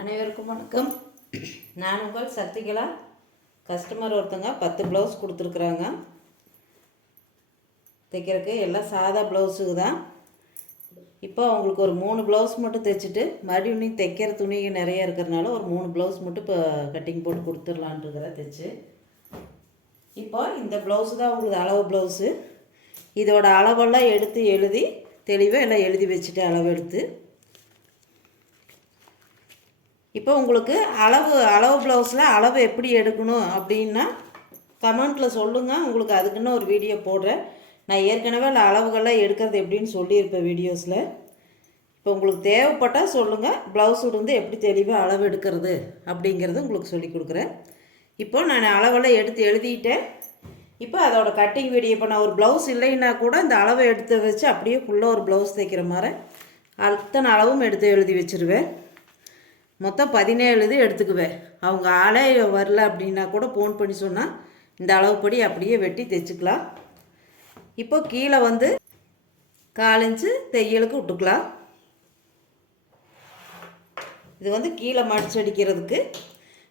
அனைவருக்கும் வணக்கம். நான் உங்கள் சக்திகலா. கஸ்டமர் ஒருத்தங்க 10 ப்ளவுஸ் கொடுத்துருக்குறாங்க தைக்கிறதுக்கு. எல்லாம் சாதா ப்ளவுஸுக்கு தான். இப்போ அவங்களுக்கு ஒரு 3 ப்ளவுஸ் மட்டும் தைச்சிட்டு மறுபடியும் தைக்கிற துணி நிறைய இருக்கிறதுனால ஒரு 3 ப்ளவுஸ் மட்டும் இப்போ கட்டிங் போட்டு கொடுத்துடலான்ட்டுருக்கிற தைச்சு. இப்போ இந்த ப்ளவுஸு தான் உங்களுக்கு அளவு ப்ளவுஸு. இதோட அளவெல்லாம் எடுத்து எழுதி தெளிவாக எல்லாம் எழுதி வச்சுட்டு அளவு எடுத்து இப்போ உங்களுக்கு அளவு ப்ளவுஸில் அளவு எப்படி எடுக்கணும் அப்படின்னா கமெண்ட்டில் சொல்லுங்கள். உங்களுக்கு அதுக்குன்னு ஒரு வீடியோ போடுறேன். நான் ஏற்கனவே அளவுகள்லாம் எடுக்கிறது எப்படின்னு சொல்லியிருப்பேன் வீடியோஸில். இப்போ உங்களுக்கு தேவைப்பட்டால் சொல்லுங்கள். ப்ளவுஸ் வந்து எப்படி தெளிவாக அளவு எடுக்கிறது அப்படிங்கிறது உங்களுக்கு சொல்லி கொடுக்குறேன். இப்போ நான் அளவெல்லாம் எடுத்து எழுதிட்டேன். இப்போ அதோட கட்டிங் வீடியோ, இப்போ நான் ஒரு ப்ளவுஸ் இல்லைன்னா கூட இந்த அளவை எடுத்து வச்சு அப்படியே ஃபுல்லாக ஒரு ப்ளவுஸ் தைக்கிற மாதிரி அத்தனை அளவும் எடுத்து எழுதி வச்சுருவேன். மொத்தம் 17 இது எடுத்துக்குவேன். அவங்க ஆளே வரல அப்படின்னா கூட ஃபோன் பண்ணி சொன்னால் இந்த அளவுப்படி அப்படியே வெட்டி தைச்சிக்கலாம். இப்போ கீழே வந்து 1/4 இன்ச்சு தையலுக்கு விட்டுக்கலாம். இது வந்து கீழே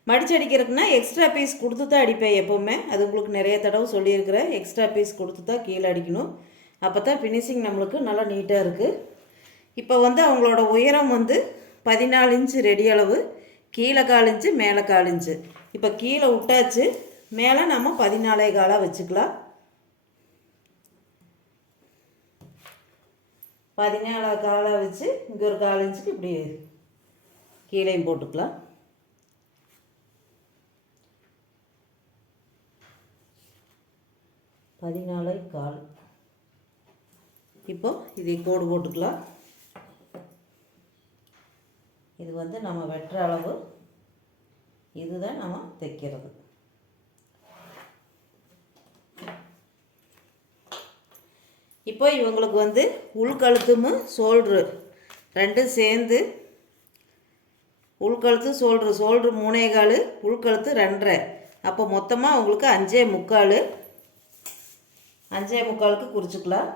மடிச்சடிக்கிறதுக்குன்னா எக்ஸ்ட்ரா பீஸ் கொடுத்து தான் அடிப்பேன் எப்போவுமே. அது உங்களுக்கு நிறைய தடவை சொல்லியிருக்கிறேன். எக்ஸ்ட்ரா பீஸ் கொடுத்து தான் கீழே அடிக்கணும். அப்போ தான் ஃபினிஷிங் நம்மளுக்கு நல்லா நீட்டாக இருக்குது. இப்போ வந்து அவங்களோட உயரம் வந்து 14 இன்ச்சு ரெடி அளவு, கீழே 1/4 இன்ச்சு, மேலே 1/4 இன்ச்சு. இப்போ கீழே விட்டாச்சு, மேலே நம்ம 14.25 வச்சுக்கலாம். 14.25 வச்சு இங்கே ஒரு 1/4 இன்ச்சுக்கு இப்படி கீழேயும் போட்டுக்கலாம். 14.25. இப்போ இதை கோடு போட்டுக்கலாம். இது வந்து நம்ம வெட்டுற அளவு, இதுதான் நம்ம தைக்கிறது. இப்போ இவங்களுக்கு வந்து உள்கழுத்தும் ஷோல்ட்ரு ரெண்டும் சேர்ந்து, உள்கழுத்து ஷோல்ட்ரு 3.25, உள்கழுத்து 2.5. அப்போ மொத்தமாக அவங்களுக்கு 5.25. 5.25க்கு குறிச்சிக்கலாம்.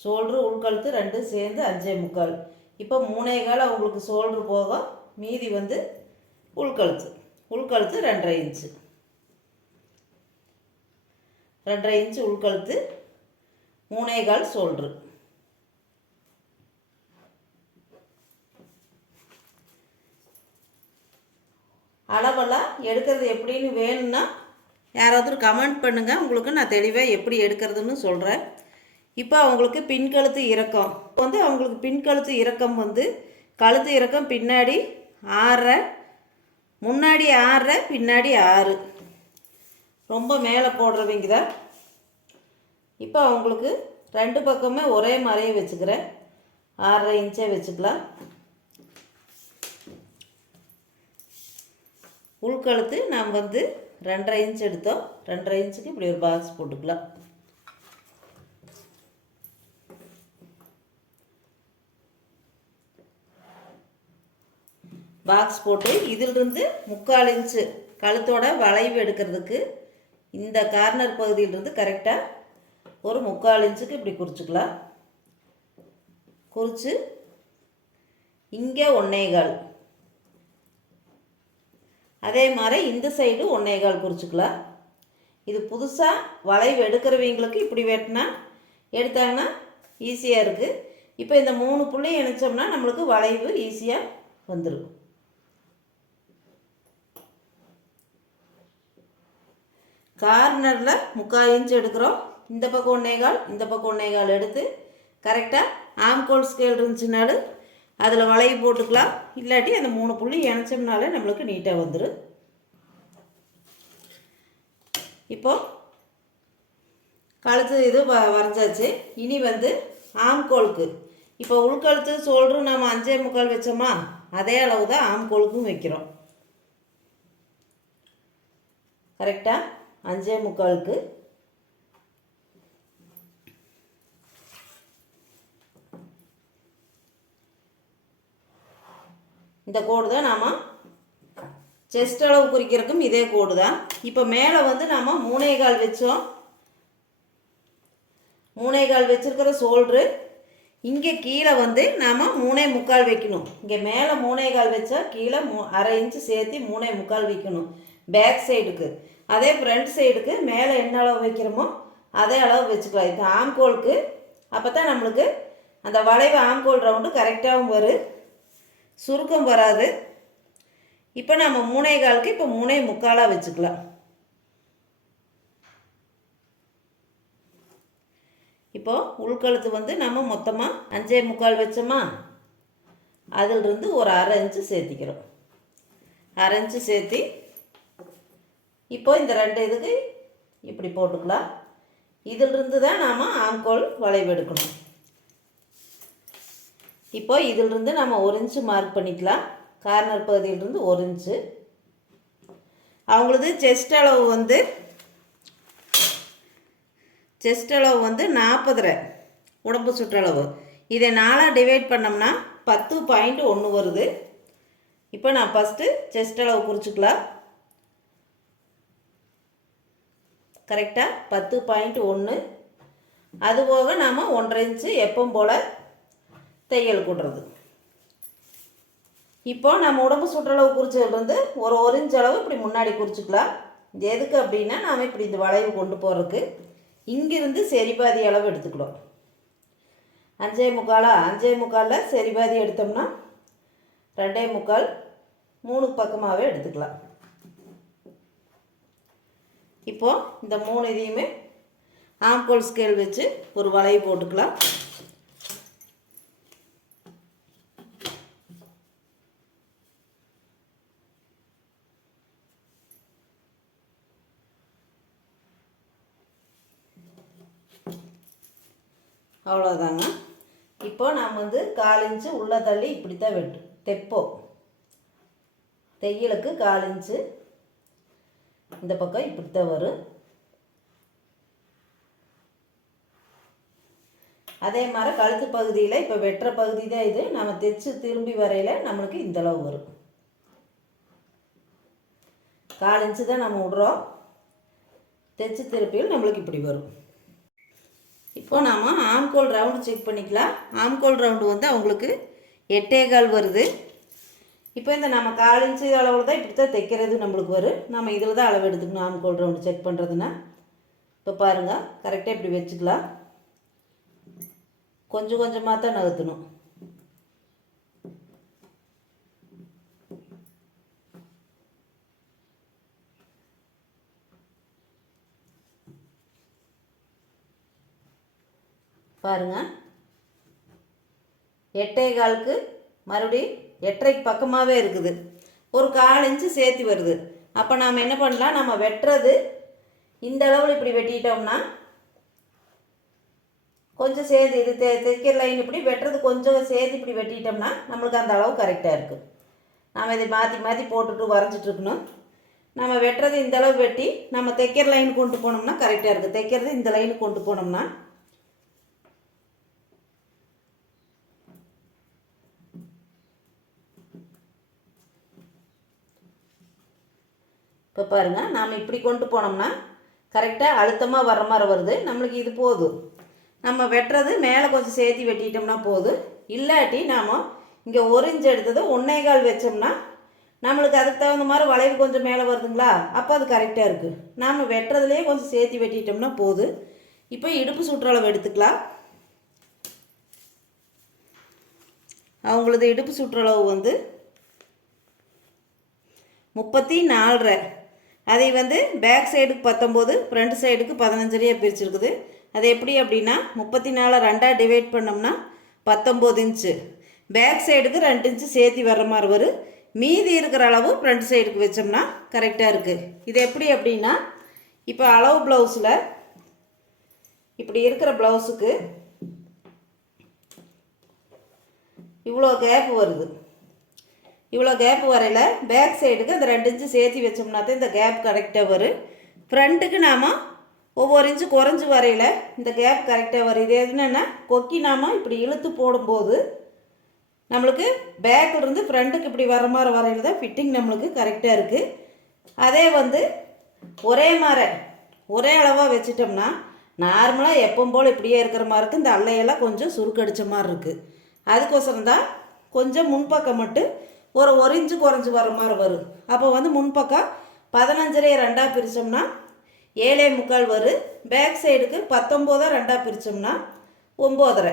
ஷோல்ட்ரு உள்கழுத்து ரெண்டும் சேர்ந்து 5.25. இப்போ 3.25 அவங்களுக்கு ஷோல்ட்ரு போக மீதி வந்து உள்கழுத்து 2.5 இன்ச்சு. 2.5 இன்ச்சு உள்கழுத்து, 3.25 ஷோல்ட்ரு. அளவெல்லாம் எடுக்கிறது எப்படின்னு வேணும்னா யாராவது கமெண்ட் பண்ணுங்கள். உங்களுக்கு நான் தெளிவாக எப்படி எடுக்கிறதுன்னு சொல்கிறேன். இப்போ அவங்களுக்கு பின்கழுத்து இறக்கம் வந்து, அவங்களுக்கு பின்கழுத்து இறக்கம் வந்து கழுத்து இறக்கம் பின்னாடி 6.5, முன்னாடி 6.5, பின்னாடி 6. ரொம்ப மேலே போடுறவங்க தான். இப்போ அவங்களுக்கு 2 பக்கமே ஒரே மாதிரியே வச்சுக்கிறேன். 6.5 இன்ச்சே வச்சுக்கலாம். உள்கழுத்து நாம் வந்து 2.5 இன்ச் எடுத்தோம். 2.5 இன்ச்சுக்கு இப்படி ஒரு பாக்ஸ் போட்டுக்கலாம். பாக்ஸ் போட்டு இதிலிருந்து 3/4 இன்ச்சு கழுத்தோட வளைவு எடுக்கிறதுக்கு இந்த கார்னர் பகுதியிலிருந்து கரெக்டாக ஒரு 3/4 இன்ச்சுக்கு இப்படி குறிச்சிக்கலாம். குறித்து இங்கே 1.25, அதே மாதிரி இந்த சைடு 1.25 குறிச்சிக்கலாம். இது புதுசாக வளைவு எடுக்கிறவங்களுக்கு இப்படி வெட்டினா எடுத்தாங்கன்னா ஈஸியாக இருக்குது. இப்போ இந்த 3 புள்ளி இணைச்சோம்னா நம்மளுக்கு வளைவு ஈஸியாக வந்துடும். கார்னரில் 3/4 இன்ச் எடுக்கிறோம். இந்த பக்கம் 1.25, இந்த பக்கம் 1.25 எடுத்து கரெக்டாக ஆம்கோல் ஸ்கேல் இருந்துச்சுனாலும் அதில் வளைவு போட்டுக்கலாம். இல்லாட்டி அந்த 3 புள்ளி இணைச்சோம்னாலே நம்மளுக்கு நீட்டாக வந்துடும். இப்போது கழுத்து இது வரைஞ்சாச்சு. இனி வந்து ஆம்கோலுக்கு இப்போ உள்கழுத்து ஷோல்ட்ரு நம்ம 5.25 வச்சோமா, அதே அளவு தான் ஆம்கோலுக்கும் வைக்கிறோம். கரெக்டாக 5.25க்கு இந்த கோடு தான் நாம் செஸ்ட் அளவு குறிக்கிறதுக்கும் இதே கோடு தான். இப்போ மேலே வந்து நாம் 3.25 வச்சோம். 3.25 வச்சுருக்கிற ஷோல்ட்ரு இங்கே கீழே வந்து நாம் 3.25 வைக்கணும். இங்கே மேலே 3.25 வச்சா கீழே 1/2 இன்ச்சு சேர்த்து 3.25 வைக்கணும் பேக் சைடுக்கு. அதே ஃப்ரண்ட் சைடுக்கு மேலே என்ன அளவு வைக்கிறோமோ அதே அளவு வச்சுக்கலாம். இது ஆம்கோலுக்கு. அப்போ தான் நம்மளுக்கு அந்த வளைவு ஆம்கோல் ரவுண்டு கரெக்டாகவும் வரும், சுருக்கம் வராது. இப்போ நம்ம 3.25க்கு இப்போ 3.25 வச்சுக்கலாம். இப்போது உள்கழுத்து வந்து நம்ம மொத்தமாக 5.25 வச்சோமா, அதிலிருந்து ஒரு 1/2 இன்ச்சு சேர்த்திக்கிறோம். 1/2 இன்ச்சு சேர்த்தி இப்போ இந்த 2 இதுக்கு இப்படி போட்டுக்கலாம். இதிலிருந்து தான் நாம் ஆம்கோல் வளைவு எடுக்கணும். இப்போ இதிலிருந்து நம்ம 1 இன்ச்சு மார்க் பண்ணிக்கலாம். கார்னர் பகுதியிலிருந்து 1 இன்ச்சு. அவங்களது செஸ்ட் அளவு வந்து 40 உடம்பு சுற்றளவு. இதை 4 டிவைட் பண்ணோம்னா 10.1 வருது. இப்போ நான் ஃபஸ்ட்டு செஸ்ட் அளவு குறிச்சிக்கலாம். கரெக்டாக 10.1. அதுபோக நாம் 1.5 இன்ச்சு எப்பவும் போல் தையல் கூட்டுறது. இப்போ நம்ம உடம்பு சுற்றளவு குறிச்சதுலேருந்து ஒரு 1 இன்ச் அளவு இப்படி முன்னாடி குறிச்சிக்கலாம். இது எதுக்கு அப்படின்னா நாம் இப்படி இந்த வளைவு கொண்டு போகிறதுக்கு. இங்கிருந்து சரிபாதி அளவு எடுத்துக்கிடும். 5.25 சரிபாதி எடுத்தோம்னா 2.25 3 பக்கமாகவே எடுத்துக்கலாம். இப்போது இந்த 3 இதையுமே ஆம்கோல் ஸ்கேல் வச்சு ஒரு வளைவு போட்டுக்கலாம். அவ்வளோதாங்க. இப்போ நாம் வந்து 1/4 இன்ச்சு உள்ளே தள்ளி இப்படி தான் தைப்போம். தையலுக்கு 1/4 இன்ச்சு இந்த பக்கம் இப்படி தான் வரும். அதே மாதிரி கழுத்து பகுதியில் இப்போ வெட்டுற பகுதி தான் இது. நம்ம தைச்சு திரும்பி வரையில் நம்மளுக்கு இந்தளவு வரும். 1/4 இன்ச்சு தான் நம்ம விடுறோம். தைச்சு திருப்பியில் நம்மளுக்கு இப்படி வரும். இப்போ நாம் ஆம்கோல் ரவுண்டு செக் பண்ணிக்கலாம். ஆம்கோல் ரவுண்டு வந்து அவங்களுக்கு 8.25 வருது. இப்போ இந்த நம்ம 1/4 இன்ச்சு அளவில் தான் இப்படி தான் தைக்கிறது நம்மளுக்கு வரும். நம்ம இதில் தான் அளவு எடுத்துக்கணும் ஆம்கோல் ரவுண்டு செக் பண்ணுறதுன்னா. இப்போ பாருங்கள், கரெக்டாக இப்படி வச்சுக்கலாம். கொஞ்சம் கொஞ்சமாக தான் நகர்த்தணும். பாருங்கள், 8.25க்கு மறுபடியும் 8.5 பக்கமாகவே இருக்குது. ஒரு 1/4 இன்ச்சு சேர்த்து வருது. அப்போ நாம் என்ன பண்ணலாம், நம்ம வெட்டுறது இந்த அளவில் இப்படி வெட்டிட்டோம்னா கொஞ்சம் சேர்த்து இது தைக்கிற லைன் இப்படி வெட்டுறது கொஞ்சம் சேர்த்து இப்படி வெட்டிட்டோம்னா நம்மளுக்கு அந்த அளவு கரெக்டாக இருக்குது. நாம் இதை மாற்றி மாற்றி போட்டுட்டு வரைஞ்சிட்ருக்கணும். நம்ம வெட்டுறது இந்த அளவு வெட்டி நம்ம தைக்கிற லைன் கொண்டு போனோம்னா கரெக்டாக இருக்குது. தைக்கிறது இந்த லைன் கொண்டு போனோம்னா இப்போ பாருங்கள், நாம் இப்படி கொண்டு போனோம்னா கரெக்டாக அழுத்தமாக வர்ற மாதிரி வருது. நம்மளுக்கு இது போதும். நம்ம வெட்டுறது மேலே கொஞ்சம் சேர்த்து வெட்டிட்டோம்னா போதும். இல்லாட்டி நாம் இங்கே 1 இன்ச் எடுத்தது 1.25 வச்சோம்னா நம்மளுக்கு அதுக்கு தகுந்த மாதிரி வளைவு கொஞ்சம் மேலே வருதுங்களா, அப்போ அது கரெக்டாக இருக்குது. நாம் வெட்டுறதுலேயே கொஞ்சம் சேர்த்து வெட்டிட்டோம்னா போதும். இப்போ இடுப்பு சுற்றளவு எடுத்துக்கலாம். அவங்களது இடுப்பு சுற்றளவு வந்து 34. அதை வந்து பேக் சைடுக்கு 19, ஃப்ரண்ட் சைடுக்கு 15 பிரிச்சுருக்குது. அது எப்படி அப்படின்னா 34 2ஆக டிவைட் பண்ணோம்னா 19 இன்ச்சு. பேக் சைடுக்கு 2 இன்ச்சு சேர்த்து வர்ற மாதிரி வரும். மீதி இருக்கிற அளவு ஃப்ரண்ட் சைடுக்கு வச்சோம்னா கரெக்டாக இருக்குது. இது எப்படி அப்படின்னா, இப்போ அளவு ப்ளவுஸில் இப்படி இருக்கிற ப்ளவுஸுக்கு இவ்வளோ கேப் வருது. இவ்வளோ கேப் வரையில் பேக் சைடுக்கு அந்த 2 இன்ச்சு சேர்த்து வச்சோம்னா தான் இந்த கேப் கரெக்டாக வரும். ஃப்ரண்ட்டுக்கு நாம் ஒவ்வொரு இன்ச்சு குறைஞ்சி வரையில் இந்த கேப் கரெக்டாக வரும். இது என்னென்னா, கொக்கி நாம் இப்படி இழுத்து போடும்போது நம்மளுக்கு பேக்கிலிருந்து ஃப்ரண்ட்டுக்கு இப்படி வர மாதிரி வரையில் தான் ஃபிட்டிங் நம்மளுக்கு கரெக்டாக இருக்குது. அதே வந்து ஒரே அளவாக வச்சிட்டோம்னா நார்மலாக எப்பவும் போல் இப்படியே இருக்கிற மாதிரி இருக்குது. இந்த அல்லையெல்லாம் கொஞ்சம் சுருக்கடிச்ச மாதிரி இருக்குது. அதுக்கோசரம் தான் கொஞ்சம் முன்பக்கம் மட்டும் ஒரு இன்ச்சு குறைஞ்சி வர மாதிரி வரும். அப்போ வந்து முன்பக்கம் 15 2 பிரித்தோம்னா 7.75 வரும். பேக் சைடுக்கு 19 2 பிரித்தோம்னா 9.5.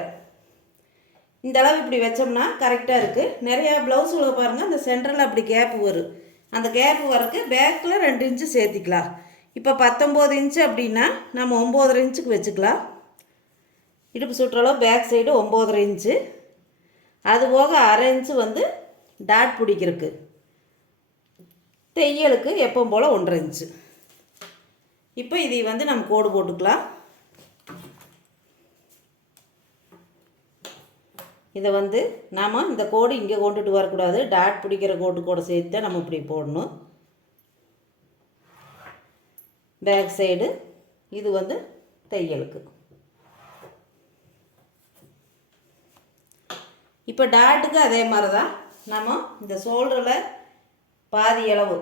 இந்த அளவு இப்படி வச்சோம்னா கரெக்டாக இருக்குது. நிறையா ப்ளவுஸில் பாருங்கள் அந்த சென்டரில் அப்படி கேப்பு வரும். அந்த கேப்பு வரக்கு பேக்கில் 2 இன்ச்சு சேர்த்திக்கலாம். இப்போ 19 இன்ச்சு அப்படின்னா நம்ம 9.5 இன்ச்சுக்கு வச்சுக்கலாம். இடுப்பு சுற்றளவு பேக் சைடு 9.5 இன்ச்சு. அது போக அரை இன்ச்சு வந்து டாட் பிடிக்கிறதுக்கு, தையலுக்கு எப்பவும் போல் 1.5 இன்ச்சு. இப்போ இதை வந்து நம்ம கோடு போட்டுக்கலாம். இதை வந்து நாம் இந்த கோடு இங்கே கொண்டுட்டு வரக்கூடாது. டாட் பிடிக்கிற கோடு கூட சேர்த்து தான் நம்ம இப்படி போடணும். பேக் சைடு இது வந்து தையலுக்கு. இப்போ டாட்டுக்கு அதே மாதிரி தான் நம்ம இந்த ஷோல்டரில் பாதி அளவு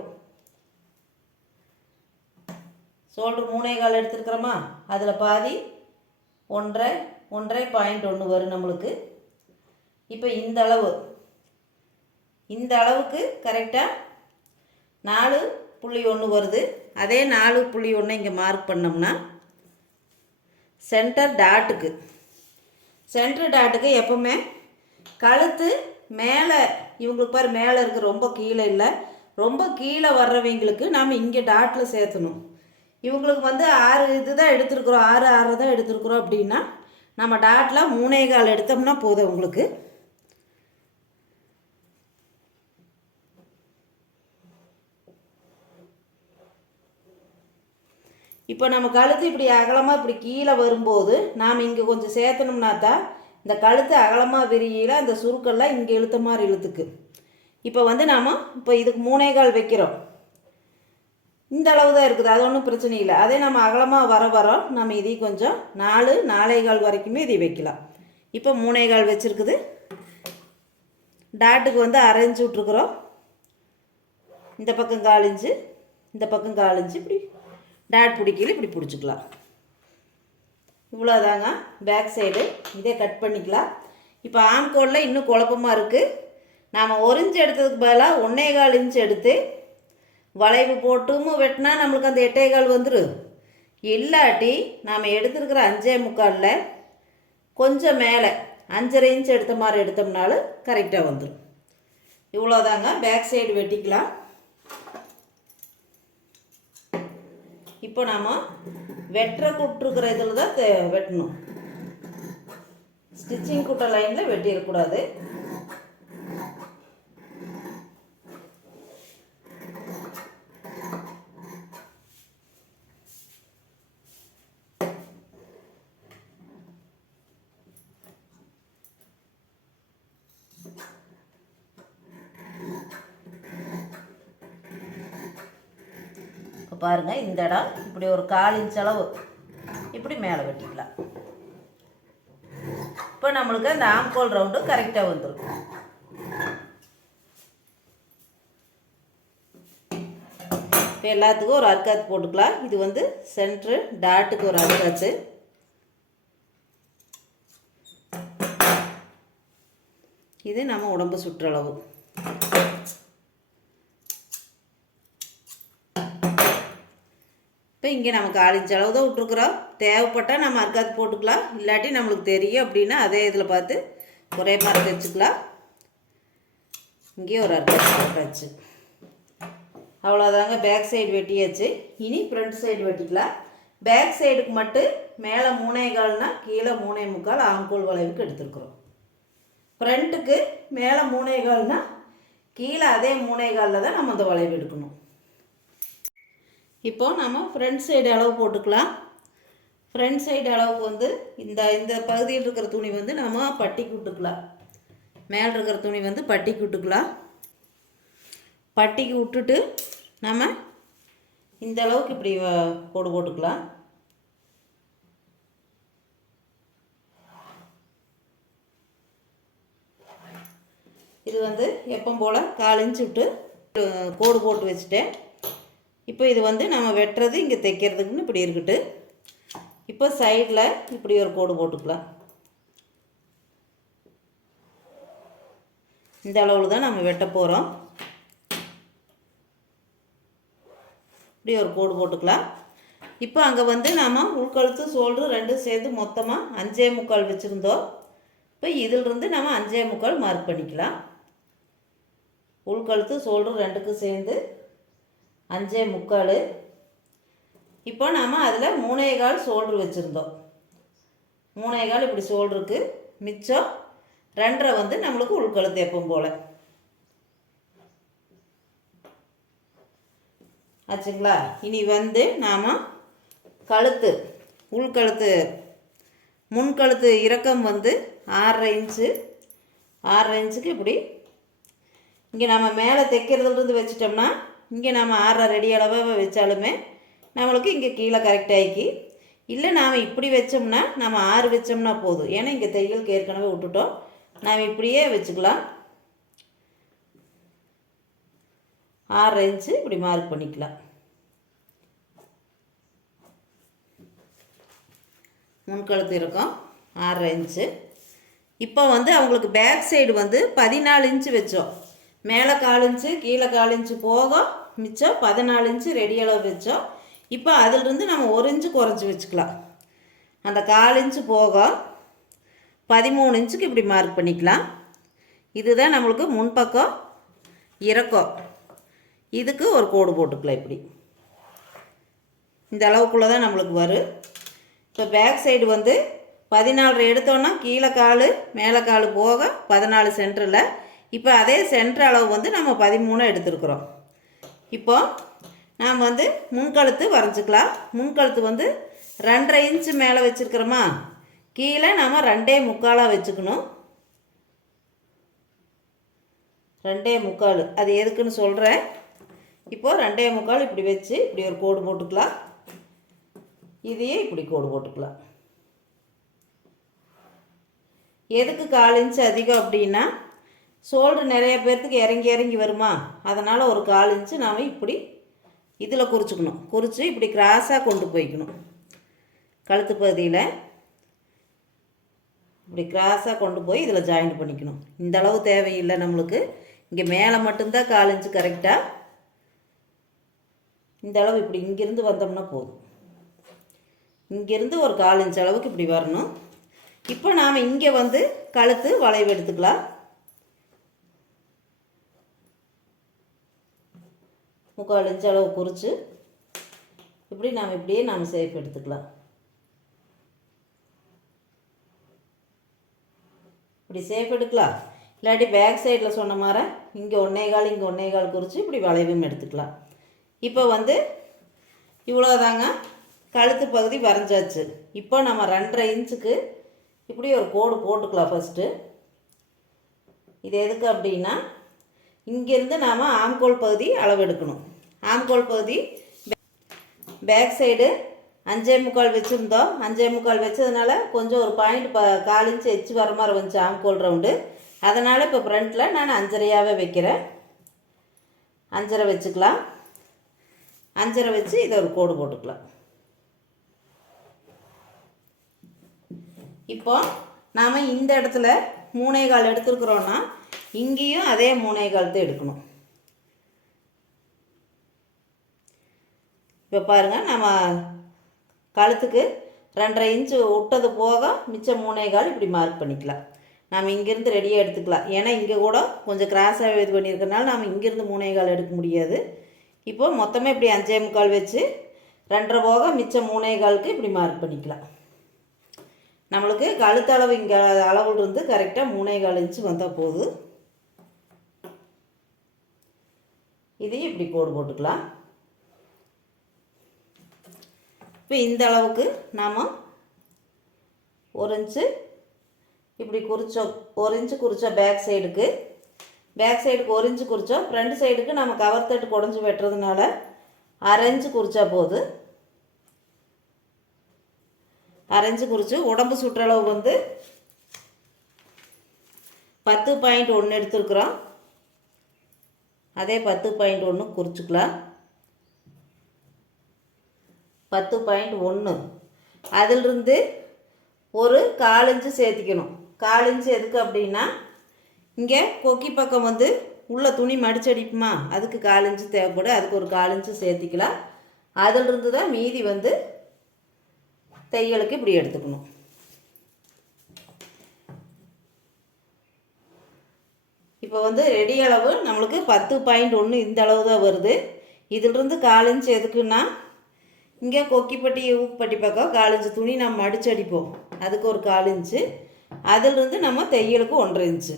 ஷோல்டர் 3.25 எடுத்துருக்கிறோமா, அதில் பாதி 1.1 வரும் நம்மளுக்கு. இப்போ இந்த அளவுக்கு கரெக்டாக 4.1 வருது. அதே 4.1 இங்கே மார்க் பண்ணோம்னா சென்டர் டாட்டுக்கு எப்பவுமே கழுத்து மேலே, இவங்களுக்கு பாரு மேலே இருக்குது, ரொம்ப கீழே இல்லை. ரொம்ப கீழே வர்றவங்களுக்கு நாம் இங்கே டாட்டில் சேர்த்தணும். இவங்களுக்கு வந்து 6 இது தான் எடுத்துருக்குறோம், 6 தான் எடுத்துருக்குறோம் அப்படின்னா நம்ம டாட்டில் 3.25 எடுத்தோம்னா போதும் உங்களுக்கு. இப்போ நம்ம கழுத்து இப்படி அகலமாக இப்படி கீழே வரும்போது நாம் இங்கே கொஞ்சம் சேர்த்தணும்னா தான் இந்த கழுத்து அகலமாக விரியில அந்த சுருக்கெல்லாம் இங்கே இழுத்த மாதிரி இழுத்துக்கு. இப்போ வந்து நாம் இப்போ இதுக்கு 3.25 வைக்கிறோம். இந்த அளவு தான் இருக்குது, அது ஒன்றும் பிரச்சனை இல்லை. அதே நம்ம அகலமாக வரோம் நம்ம இதை கொஞ்சம் 4.25 வரைக்குமே இதை வைக்கலாம். இப்போ 3.25 வச்சுருக்குது. டாட்டுக்கு வந்து அரை இன்ச்சு விட்ருக்குறோம். இந்த பக்கம் 1/4 இன்ச்சு, இந்த பக்கம் 1/4 இன்ச்சு. இப்படி டாட் பிடிக்கல இப்படி பிடிச்சிக்கலாம். இவ்வளோதாங்க பேக் சைடு. இதே கட் பண்ணிக்கலாம். இப்போ ஆம்கோலில் இன்னும் குழப்பமாக இருக்குது. நாம் 1 இன்ச்சு எடுத்ததுக்கு பதிலாக 1.25 இன்ச்சு எடுத்து வளைவு போட்டும் வெட்டினா நம்மளுக்கு அந்த 8.25 வந்துடும். இல்லாட்டி நாம் எடுத்துருக்கிற 5.75 கொஞ்சம் மேலே 5.5 இன்ச்சு எடுத்த மாதிரி எடுத்தோம்னாலும் கரெக்டாக வந்துடும். இவ்வளோதாங்க பேக் சைடு வெட்டிக்கலாம். இப்போ நாம் வெட்டுற குட்டுருக்கிற இதில் தான் வெட்டணும். ஸ்டிச்சிங் குட்ட லைனில் வெட்டிடக்கூடாது. பாருங்கள் இந்த இடம் இப்படி ஒரு 1/4 இன்ச் அளவு இப்படி மேலே வெட்டிக்கலாம். இப்போ நம்மளுக்கு அந்த ஆம்கோல் ரவுண்டு கரெக்டாக வந்துடும். இப்போ எல்லாத்துக்கும் ஒரு அர்க்காத்து போட்டுக்கலாம். இது வந்து சென்ட்ரு டாட்டுக்கு ஒரு அர்க்காத்து. இது நம்ம உடம்பு சுற்றளவு. இப்போ இங்கே நமக்கு 1/4 இன்ச் அளவு தான் விட்ருக்குறோம். தேவைப்பட்டால் நம்ம அர்க்காத்து போட்டுக்கலாம். இல்லாட்டி நம்மளுக்கு தெரியும் அப்படின்னா அதே இதில் பார்த்து ஒரே மாதிரி தைச்சிக்கலாம். இங்கேயே ஒரு அர்க்காத்து போட்டாச்சு. அவ்வளோதாங்க பேக் சைடு வெட்டியாச்சு. இனி ஃப்ரண்ட் சைடு வெட்டிக்கலாம். பேக் சைடுக்கு மட்டும் மேலே 3.25 கீழே 3.25 ஆம்கோல் வளைவுக்கு எடுத்துருக்குறோம். ஃப்ரண்ட்டுக்கு மேலே 3.25 கீழே அதே 3.25 தான் நம்ம அந்த வளைவு எடுக்கணும். இப்போ நம்ம ஃப்ரண்ட் சைடு அளவு போட்டுக்கலாம். ஃப்ரண்ட் சைடு அளவுக்கு வந்து இந்த பகுதியில் இருக்கிற துணி வந்து நம்ம பட்டிக்கு விட்டுக்கலாம். மேலே இருக்கிற துணி வந்து பட்டிக்கு விட்டுக்கலாம். பட்டிக்கு விட்டுட்டு நம்ம இந்த அளவுக்கு இப்படி கோடு போட்டுக்கலாம். இது வந்து எப்பவும் போல் 1/4 இன்ச்சு விட்டு கோடு போட்டு வச்சுட்டேன். இப்போ இது வந்து நம்ம வெட்டுறது இங்கே தைக்கிறதுக்குன்னு இப்படி இருக்கட்டு. இப்போ சைடில் இப்படி ஒரு கோடு போட்டுக்கலாம். இந்த அளவில் தான் நம்ம வெட்ட போகிறோம். இப்படி ஒரு கோடு போட்டுக்கலாம். இப்போ அங்கே வந்து நாம் உள்கழுத்து ஷோல்ட்ரு ரெண்டும் சேர்ந்து மொத்தமாக 5.25 வச்சுருந்தோம். இப்போ இதிலிருந்து நம்ம 5.25 மார்க் பண்ணிக்கலாம். உள்கழுத்து ஷோல்ட்ரு ரெண்டுக்கும் சேர்ந்து 5.25. இப்போ நாம் அதில் 3.25 ஷோல்ட்ரு வச்சுருந்தோம். 3.25 இப்படி ஷோல்ட்ருக்கு, மிச்சம் 2.5 வந்து நம்மளுக்கு உள்கழுத்து எப்பவும் போல் ஆச்சுங்களா. இனி வந்து நாம் கழுத்து உள்கழுத்து முன்கழுத்து இறக்கம் வந்து 6.5 இன்ச்சு. 6.5 இன்ச்சுக்கு இப்படி இங்கே நம்ம மேலே தைக்கிறதுலேருந்து வச்சிட்டோம்னா இங்கே நம்ம 6.5 ரெடி அளவாக வச்சாலுமே நம்மளுக்கு இங்கே கீழே கரெக்டாகிக்கி. இல்லை நாம் இப்படி வச்சோம்னா நம்ம 6 வச்சோம்னா போதும். ஏன்னா இங்கே தையலுக்கு ஏற்கனவே விட்டுட்டோம். நாம் இப்படியே வச்சுக்கலாம். 6.5 இன்ச்சு இப்படி மார்க் பண்ணிக்கலாம். முன்கழுத்து இருக்கும் 6.5 இன்ச்சு. இப்போ வந்து அவங்களுக்கு பேக் சைடு வந்து 14 இன்ச்சு வச்சோம். மேலே 4 இன்ச்சு கீழே 4 இன்ச்சு போக மிச்சம் 14 இன்ச்சு ரெடி அளவு வச்சோம். இப்போ அதிலிருந்து நம்ம 1 இன்ச்சு குறைச்சி வச்சுக்கலாம். அந்த 4 இன்ச்சு போக 13 இன்ச்சுக்கு இப்படி மார்க் பண்ணிக்கலாம். இதுதான் நம்மளுக்கு முன்பக்கம் இறக்கம். இதுக்கு ஒரு கோடு போட்டுக்கலாம். இப்படி இந்த அளவுக்குள்ளே தான் நம்மளுக்கு வரும். இப்போ பேக் சைடு வந்து 14 எடுத்தோன்னா கீழே 4 மேலே 4 போக 14 சென்டரில். இப்போ அதே சென்டர் அளவு வந்து நம்ம 13 எடுத்துருக்குறோம். இப்போ நாம் வந்து முன்கழுத்து வரைஞ்சிக்கலாம். முன்கழுத்து வந்து 2.5 இன்ச்சு மேலே வச்சுருக்கிறோமா, கீழே நாம் 2.25 வச்சுக்கணும். 2.25 அது எதுக்குன்னு சொல்கிறேன். இப்போது 2.25 இப்படி வச்சு இப்படி ஒரு கோடு போட்டுக்கலாம். இதையே இப்படி கோடு போட்டுக்கலாம். எதுக்கு 4 இன்ச்சு அதிகம் அப்படின்னா ஷோல்ட்ரு நிறைய பேர்த்துக்கு இறங்கி இறங்கி வருமா, அதனால் ஒரு 4 இன்ச்சு நாம் இப்படி இதில் குறிச்சிக்கணும். குறித்து இப்படி கிராஸாக கொண்டு போய்க்கணும். கழுத்து பகுதியில் இப்படி கிராஸாக கொண்டு போய் இதில் ஜாயிண்ட் பண்ணிக்கணும். இந்த அளவு தேவையில்லை நம்மளுக்கு. இங்கே மேலே மட்டும்தான் 4 இன்ச்சு கரெக்டாக. இந்த அளவு இப்படி இங்கேருந்து வந்தோம்னா போதும். இங்கேருந்து ஒரு 4 இன்ச்சு அளவுக்கு இப்படி வரணும். இப்போ நாம் இங்கே வந்து கழுத்து வளைவு எடுத்துக்கலாம். 3/4 இன்ச்சு அளவு குறித்து இப்படி நாம் இப்படியே நாம் ஷேப் எடுத்துக்கலாம். இப்படி ஷேப் எடுக்கலாம். இல்லாட்டி பேக் சைடில் சொன்ன மாதிரி இங்கே 1.25 இங்கே 1.25 குறித்து இப்படி வளைவும் எடுத்துக்கலாம். இப்போ வந்து இவ்வளோதாங்க கழுத்து பகுதி வரைஞ்சாச்சு. இப்போ நம்ம 2.5 இன்ச்சுக்கு இப்படி ஒரு கோடு போட்டுக்கலாம். ஃபஸ்ட்டு இது எதுக்கு அப்படின்னா இங்கேருந்து நாம் ஆம்கோல் பகுதி அளவு எடுக்கணும். ஆம்கோல் பகுதி பேக் சைடு 5.25 வச்சுருந்தோம். 5.25 வச்சதுனால கொஞ்சம் ஒரு பாயிண்ட் 4 இன்ச்சு எச்சு வர மாதிரி வந்துச்சு ஆம்கோல் ரவுண்டு. அதனால் இப்போ ஃப்ரண்ட்டில் நான் 5.5 வைக்கிறேன். 5.5 வச்சுக்கலாம். 5.5 வச்சு இதை ஒரு கோடு போட்டுக்கலாம். இப்போ நாம் இந்த இடத்துல 3.25 எடுத்துருக்குறோன்னா இங்கேயும் அதே 3.25 தான் எடுக்கணும். இப்போ பாருங்கள், நம்ம கழுத்துக்கு 2.5 இன்ச்சு விட்டது போக மிச்சம் 3.25 இப்படி மார்க் பண்ணிக்கலாம். நாம் இங்கேருந்து ரெடியாக எடுத்துக்கலாம். ஏன்னா இங்கே கூட கொஞ்சம் கிராஸாக இது பண்ணியிருக்கனால நாம் இங்கேருந்து 3.25 எடுக்க முடியாது. இப்போது மொத்தமாக இப்படி 5.25 வச்சு 2.5 போக மிச்சம் 3.25க்கு இப்படி மார்க் பண்ணிக்கலாம். நம்மளுக்கு கழுத்தளவு இங்கே அளவில் இருந்து கரெக்டாக 3.25 இன்ச்சு வந்தால் போதும். இதையும் இப்படி கோடு போட்டுக்கலாம். இப்போ இந்த அளவுக்கு நாம் 1 இன்ச்சு இப்படி குறித்தோம். 1 இன்ச்சு குறித்தோம் பேக் சைடுக்கு. பேக் சைடுக்கு 1 இன்ச்சு குறித்தோம். ஃப்ரண்ட் சைடுக்கு நம்ம கவர் தட்டு குடஞ்சி வெட்டுறதுனால 1/2 இன்ச்சு குறித்தா போதும். 1/2 இன்ச்சு குறித்து உடம்பு சுற்றளவு வந்து 10.1 எடுத்துருக்குறோம். அதே 10.1 குறிச்சிக்கலாம். 10.1 அதிலிருந்து ஒரு 1/4 இன்ச்சு சேர்த்திக்கணும். 1/4 இன்ச்சு எதுக்கு அப்படின்னா, இங்கே கொக்கி பக்கம் வந்து உள்ள துணி மடிச்சடிப்புமா, அதுக்கு 1/4 இன்ச்சு தேவைப்படும். அதுக்கு ஒரு 1/4 இன்ச்சு சேர்த்திக்கலாம். அதிலிருந்து தான் மீதி வந்து தையலுக்கு இப்படி எடுத்துக்கணும். இப்போ வந்து ரெடி அளவு நம்மளுக்கு 10.1 இந்த அளவு தான் வருது. இதிலிருந்து 1/4 இன்ச்சு எதுக்குன்னா, இங்கே கொக்கிப்பட்டி ஊக்குப்பட்டி பக்கம் 1/4 இன்ச்சு துணி நம்ம மடிச்சடிப்போம், அதுக்கு ஒரு 1/4 இன்ச்சு. அதிலிருந்து நம்ம தையலுக்கு 1/2 இன்ச்சு.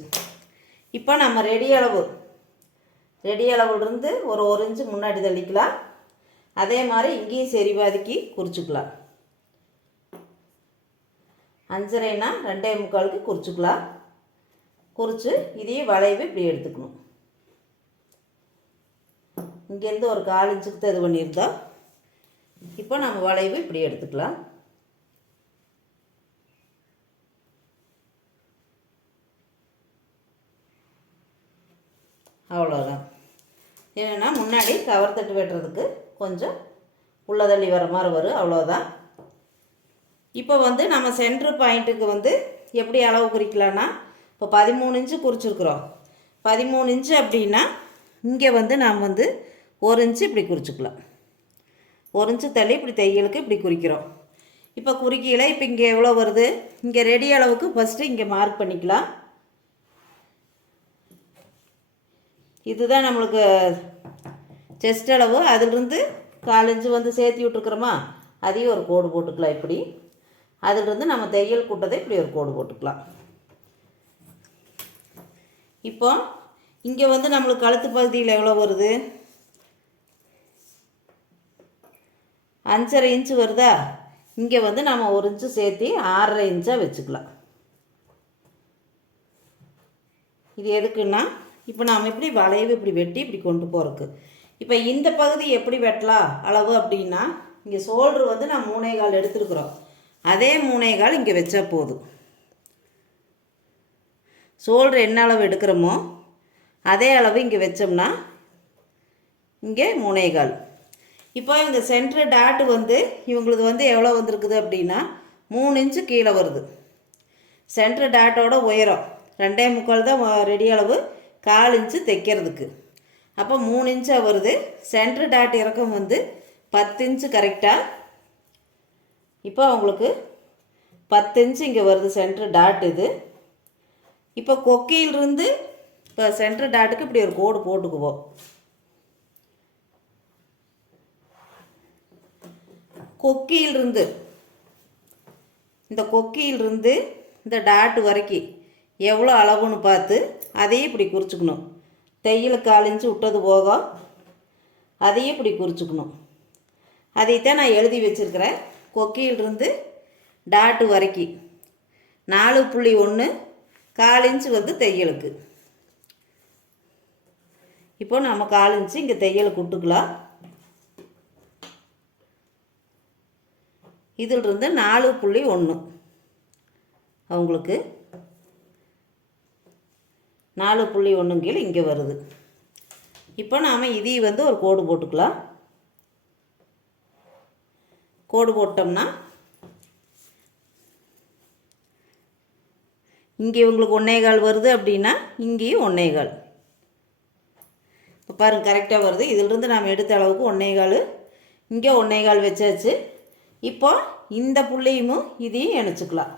இப்போ நம்ம ரெடி அளவுலேருந்து ஒரு 1 இன்ச்சு முன்னாடி தள்ளிக்கலாம். அதே மாதிரி இங்கேயும் சரிபாதிக்கு குறிச்சிக்கலாம். 5.5னா 2.25க்கு குறிச்சிக்கலாம். குறித்து இதையும் வளைவு இப்படி எடுத்துக்கணும். இங்கேருந்து ஒரு 1/4 இன்ச்சுக்கு தான் இது பண்ணியிருந்தோம். இப்போ நம்ம வளைவு இப்படி எடுத்துக்கலாம். அவ்வளோதான். என்னென்னா முன்னாடி கவர் தட்டு வெட்டுறதுக்கு கொஞ்சம் உள்ளதள்ளி வர மாதிரி வரும், அவ்வளோதான். இப்போ வந்து நம்ம சென்ட்ரு பாயிண்ட்டுக்கு வந்து எப்படி அளவு குறிக்கலான்னா, இப்போ 13 இன்ச்சு குறிச்சிருக்கிறோம். 13 இன்ச்சு அப்படின்னா இங்கே வந்து நாம் வந்து 1 இன்ச்சு இப்படி குறிச்சிக்கலாம். 1 இன்ச்சு தள்ளி இப்படி தையலுக்கு இப்படி குறிக்கிறோம். இப்போ குறிக்கையில் இப்போ இங்கே எவ்வளோ வருது, இங்கே ரெடி அளவுக்கு ஃபஸ்ட்டு இங்கே மார்க் பண்ணிக்கலாம். இதுதான் நம்மளுக்கு செஸ்ட் அளவு. அதிலிருந்து 1/4 இன்ச்சு வந்து சேர்த்து விட்டுருக்குறோமா, அதையும் ஒரு கோடு போட்டுக்கலாம். இப்படி அதிலிருந்து நம்ம தையல் கூட்டத்தை இப்படி ஒரு கோடு போட்டுக்கலாம். இப்போ இங்கே வந்து நம்மளுக்கு கழுத்து பகுதியில் எவ்வளோ வருது, 5.5 இன்ச்சு வருதா. இங்கே வந்து நம்ம 1 இன்ச்சு சேர்த்து 6.5 இன்ச்சாக வச்சுக்கலாம். இது எதுக்குன்னா, இப்போ நாம் இப்படி வளைவு இப்படி வெட்டி இப்படி கொண்டு போகிறதுக்கு. இப்போ இந்த பகுதி எப்படி வெட்டலாம் அளவு அப்படின்னா, இங்கே ஷோல்ட்ரு வந்து நான் 3.25 எடுத்துருக்குறோம். அதே 3.25 இங்கே வச்சா போதும். ஷோல்ட்ரு என்ன அளவு எடுக்கிறோமோ அதே அளவு இங்கே வச்சோம்னா இங்கே 3.25. இப்போ இந்த சென்ட்ரு டாட்டு வந்து இவங்களுக்கு வந்து எவ்வளோ வந்திருக்குது அப்படின்னா 3 இன்ச்சு கீழே வருது. சென்ட்ரு டாட்டோட உயரம் 2.25 தான் ரெடி அளவு, 1/4 இன்ச்சு தைக்கிறதுக்கு. அப்போ 3 இன்ச்சாக வருது. சென்ட்ரு டாட் இறக்கம் வந்து 10 இன்ச்சு கரெக்டாக. இப்போ அவங்களுக்கு 10 இன்ச்சு இங்கே வருது சென்ட்ரு டாட் இது. இப்போ கொக்கியிலிருந்து இப்போ சென்ட்ரு டாட்டுக்கு இப்படி ஒரு கோடு போட்டுக்குவோம். கொக்கியிலிருந்து இந்த டாட்டு வரைக்கும் எவ்வளோ அளவுன்னு பார்த்து அதையும் இப்படி குறிச்சிக்கணும். தையலுக்கு 1/4 இன்ச்சு விட்டது போக அதையும் இப்படி குறிச்சிக்கணும். அதைத்தான் நான் எழுதி வச்சுருக்கிறேன். கொக்கியிலிருந்து டாட்டு வரைக்கும் 4.1 1/4 இன்ச்சு வந்து தையலுக்கு. இப்போ நம்ம 1/4 இன்ச்சு இங்கே தையலுக்கு விட்டுக்கலாம். இதிலிருந்து 4.1 அவங்களுக்கு 4.1 கீழே இங்கே வருது. இப்போ நாம் இதையும் வந்து ஒரு கோடு போட்டுக்கலாம். கோடு போட்டோம்னா இங்கே இவங்களுக்கு 1.25 வருது அப்படின்னா இங்கேயும் 1.25. இப்போ பாருங்கள் கரெக்டாக வருது. இதிலிருந்து நாம் எடுத்த அளவுக்கு 1.25, இங்கே 1.25 வச்சாச்சு. இப்போ இந்த புள்ளியும் இதையும் இணைச்சிக்கலாம்.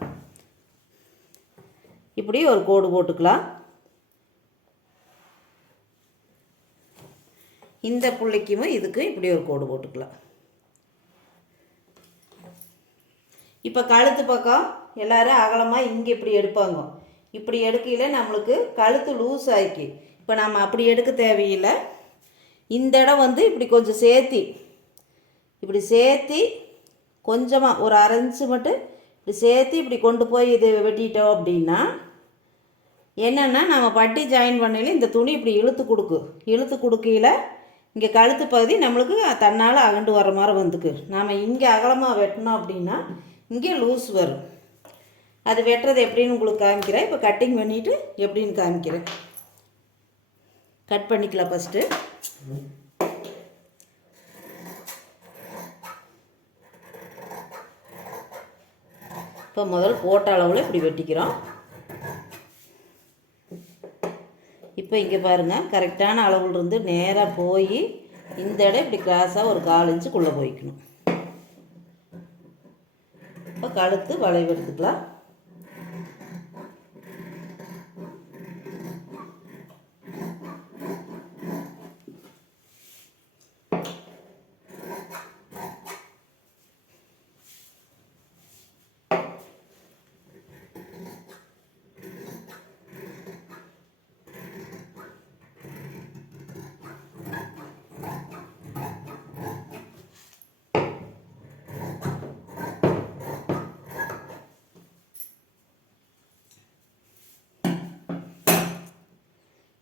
இப்படி ஒரு கோடு போட்டுக்கலாம். இந்த புள்ளிக்கும் இதுக்கு இப்படி ஒரு கோடு போட்டுக்கலாம். இப்போ கழுத்து பக்கம் எல்லோரும் அகலமாக இங்கே இப்படி எடுப்பாங்க. இப்படி எடுக்கையில் நம்மளுக்கு கழுத்து லூஸ் ஆகிக்கு. இப்போ நம்ம அப்படி எடுக்க தேவையில்லை. இந்த இடம் வந்து இப்படி கொஞ்சம் சேர்த்தி கொஞ்சமாக ஒரு 1/2 இன்ச்சு மட்டும் இப்படி சேர்த்து இப்படி கொண்டு போய் இது வெட்டிட்டோம் அப்படின்னா என்னென்னா, நம்ம பட்டி ஜாயின் பண்ணையில் இந்த துணி இப்படி இழுத்து கொடுக்கையில் இங்கே கழுத்து பகுதி நம்மளுக்கு தன்னால் அகண்டு வர மாதிரி வந்துக்கு. நாம் இங்கே அகலமாக வெட்டினோம் அப்படின்னா இங்கே லூஸ் வரும். அது வெட்டுறது எப்படின்னு உங்களுக்கு காமிக்கிறேன். இப்போ கட்டிங் பண்ணிவிட்டு எப்படின்னு காமிக்கிறேன். கட் பண்ணிக்கலாம் ஃபஸ்ட்டு. இப்போ முதல் போட்ட அளவில் இப்படி வெட்டிக்கிறோம். இப்போ இங்கே பாருங்கள், கரெக்டான அளவுலேருந்து நேராக போய் இந்த இடம் இப்படி கிராஸாக ஒரு 1/4 இன்ச்சுக்குள்ளே போய்க்கணும். இப்போ கழுத்து வளைவு எடுத்துக்கலாம்.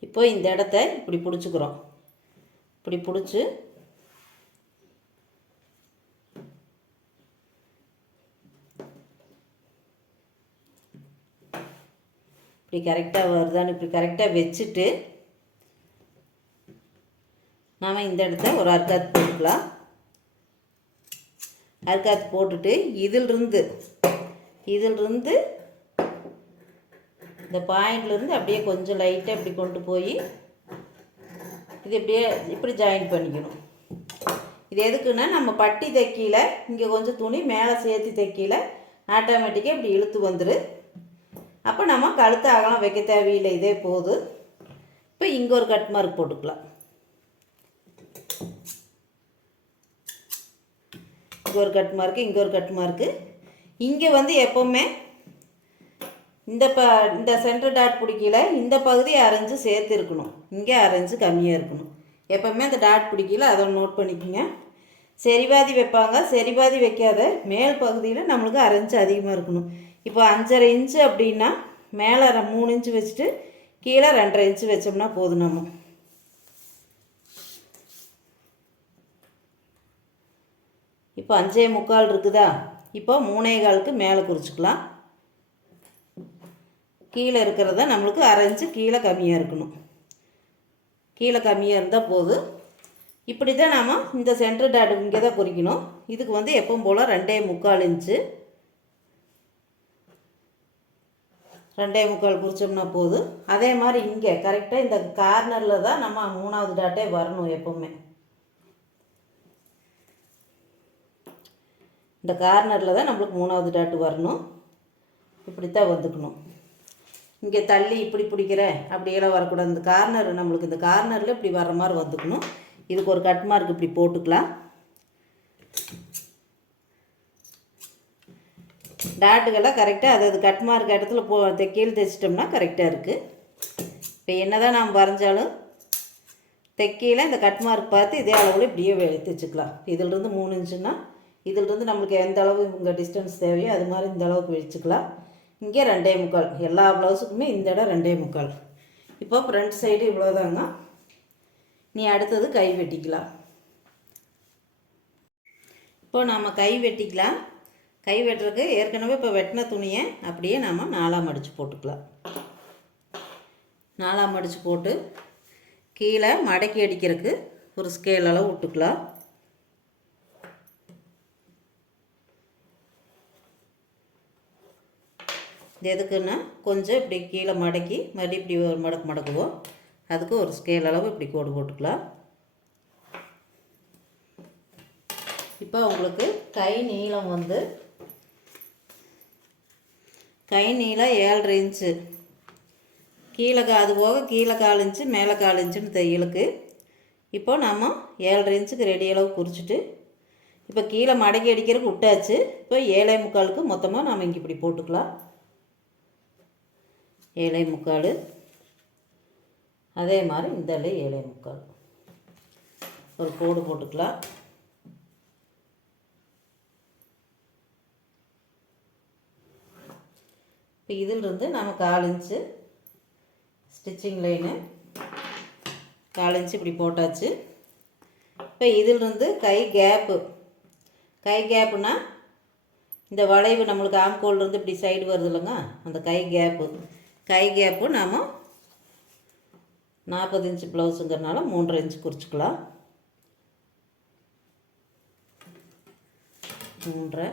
இப்போ இந்த இடத்த இப்படி பிடிச்சிக்கிறோம். இப்படி பிடிச்சி இப்படி கரெக்டாக வருதான்னு இப்படி கரெக்டாக வச்சுட்டு நாம் இந்த இடத்த ஒரு அர்க்காத்து போட்டுக்கலாம். அர்க்காத்து போட்டுட்டு இதிலிருந்து இந்த பாயிண்ட்லேருந்து அப்படியே கொஞ்சம் லைட்டாக இப்படி கொண்டு போய் இது இப்படியே இப்படி ஜாயின் பண்ணிக்கணும். இது எதுக்குன்னா, நம்ம பட்டி தைக்கீழ இங்கே கொஞ்சம் துணி மேலே சேர்த்து தைக்கீழ ஆட்டோமேட்டிக்காக இப்படி இழுத்து வந்துடு. அப்போ நம்ம கழுத்து அகலம் வைக்க தேவையில்லை, இதே போதும். இப்போ இங்கே ஒரு கட் மார்க் போட்டுக்கலாம். இங்கே ஒரு கட் மார்க்கு, இங்கே ஒரு கட் மார்க்கு. இங்கே வந்து எப்போவுமே இந்த சென்டர் டாட் பிடிக்கல இந்த பகுதியை அரைஞ்சு சேர்த்து இருக்கணும். இங்கே அரைஞ்சு கம்மியாக இருக்கணும். எப்போவுமே அந்த டாட் பிடிக்கல, அதை நோட் பண்ணிக்கோங்க. சரிபாதி வைப்பாங்க, சரிபாதி வைக்காத மேல் பகுதியில் நம்மளுக்கு அரைஞ்சு அதிகமாக இருக்கணும். இப்போ 5.5 இன்ச்சு அப்படின்னா மேலே 3 இன்ச்சு வச்சுட்டு கீழே 2.5 இன்ச்சு வச்சோம்னா போதும். நம்ம இப்போ 5.25 இருக்குதா, இப்போ 3.25க்கு மேலே குறிச்சிக்கலாம். கீழே இருக்கிறத நம்மளுக்கு அரைஞ்சு கீழே கம்மியாக இருக்கணும். கீழே கம்மியாக இருந்தால் போதும். இப்படி தான் நாம் இந்த சென்டர் டாட் இங்கே தான் குறிக்கணும். இதுக்கு வந்து எப்பவும் போல் 2.25 இன்ச்சு 2.25 குறிச்சோம்னா போதும். அதே மாதிரி இங்கே கரெக்டாக இந்த கார்னரில் தான் நம்ம 3வது டாட்டே வரணும். எப்போவுமே இந்த கார்னரில் தான் நம்மளுக்கு 3வது டாட்டு வரணும். இப்படித்தான் வந்துக்கணும். இங்கே தள்ளி இப்படி பிடிக்கிற அப்படியெல்லாம் வரக்கூடாது. இந்த கார்னர் நம்மளுக்கு இந்த கார்னரில் இப்படி வர்ற மாதிரி வந்துக்கணும். இதுக்கு ஒரு கட் மார்க் இப்படி போட்டுக்கலாம். டாட்டுக்கெல்லாம் கரெக்டாக அது கட் மார்க் இடத்துல கீழே தைச்சிட்டோம்னா கரெக்டாக இருக்குது. இப்போ என்ன தான் நாம் வரைஞ்சாலும் தைக்கீழே இந்த கட் மார்க் பார்த்து இதே அளவில் இப்படியே தைச்சிக்கலாம். இதிலிருந்து 3 இன்ச்சுன்னா இதிலிருந்து நம்மளுக்கு எந்த அளவு இங்கே டிஸ்டன்ஸ் தேவையோ அது மாதிரி இந்த அளவுக்கு வச்சுக்கலாம். இங்கே 2.25, எல்லா ப்ளவுஸுக்குமே இந்த இடம் 2.25. இப்போ ஃப்ரண்ட் சைடு இவ்வளோதாங்க. நீ அடுத்தது கை வெட்டிக்கலாம். இப்போ நாம் கை வெட்டிக்கலாம். கை வெட்டுறதுக்கு ஏற்கனவே இப்போ வெட்டின துணியை அப்படியே நாம் 4ஆக மடித்து போட்டுக்கலாம். 4ஆக மடித்து போட்டு கீழே மடக்கி அடிக்கிறதுக்கு ஒரு ஸ்கேல் அளவு விட்டுக்கலாம். இது எதுக்குன்னா, கொஞ்சம் இப்படி கீழே மடக்கி மறுபடியும் இப்படி ஒரு மடக்குவோம். அதுக்கு ஒரு ஸ்கேல் அளவு இப்படி கோடு போட்டுக்கலாம். இப்போ உங்களுக்கு கை நீளம் வந்து கை நீளம் 7.5 இன்ச்சு. கீழே அது போக கீழே 1/4 இன்ச்சு மேலே 1/4 இன்ச்சுன்னு தையலுக்கு. இப்போ நம்ம 7.5 இன்ச்சுக்கு ரெடி அளவு குறிச்சிட்டு இப்போ கீழே மடக்கி அடிக்கிறதுக்கு விட்டாச்சு. இப்போ 7.25க்கு மொத்தமாக நாம் இங்கே இப்படி போட்டுக்கலாம். 7.25. அதே மாதிரி இந்த 7.25 ஒரு கோடு போட்டுக்கலாம். இப்போ இதிலிருந்து நம்ம 1/4 இன்ச்சு ஸ்டிச்சிங் லைனு 1/4 இன்ச்சு இப்படி போட்டாச்சு. இப்போ இதிலிருந்து கை கேப்புனா இந்த வளைவு நம்மளுக்கு ஆம்கோல்லேருந்து இப்படி சைடு வருது இல்லைங்க, அந்த கை கேப்பு நாம் 40 இன்ச்சு ப்ளவுஸுங்கிறனால 3.5 இன்ச்சு குறிச்சிக்கலாம். 3.5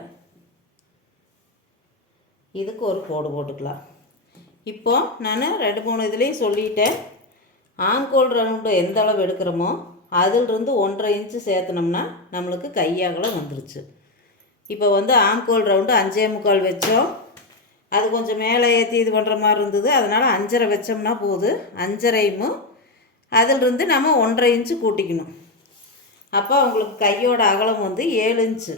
இதுக்கு ஒரு கோடு போட்டுக்கலாம். இப்போ நான் 2-3 இதுலேயும் சொல்லிட்டேன். ஆம்கோல் ரவுண்டு எந்த அளவு எடுக்கிறோமோ அதிலிருந்து 1.5 இன்ச்சு சேர்த்துனோம்னா நம்மளுக்கு கையகலம் வந்துருச்சு. இப்போ வந்து ஆம்கோல் ரவுண்டு 5.25 வச்சோம். அது கொஞ்சம் மேலே ஏற்றி இது பண்ணுற மாதிரி இருந்தது. அதனால் 5.5 வச்சோம்னா போது. 5.5யும் அதிலிருந்து நம்ம 1.5 இன்ச்சு கூட்டிக்கணும். அப்போ உங்களுக்கு கையோட அகலம் வந்து 7 இன்ச்சு.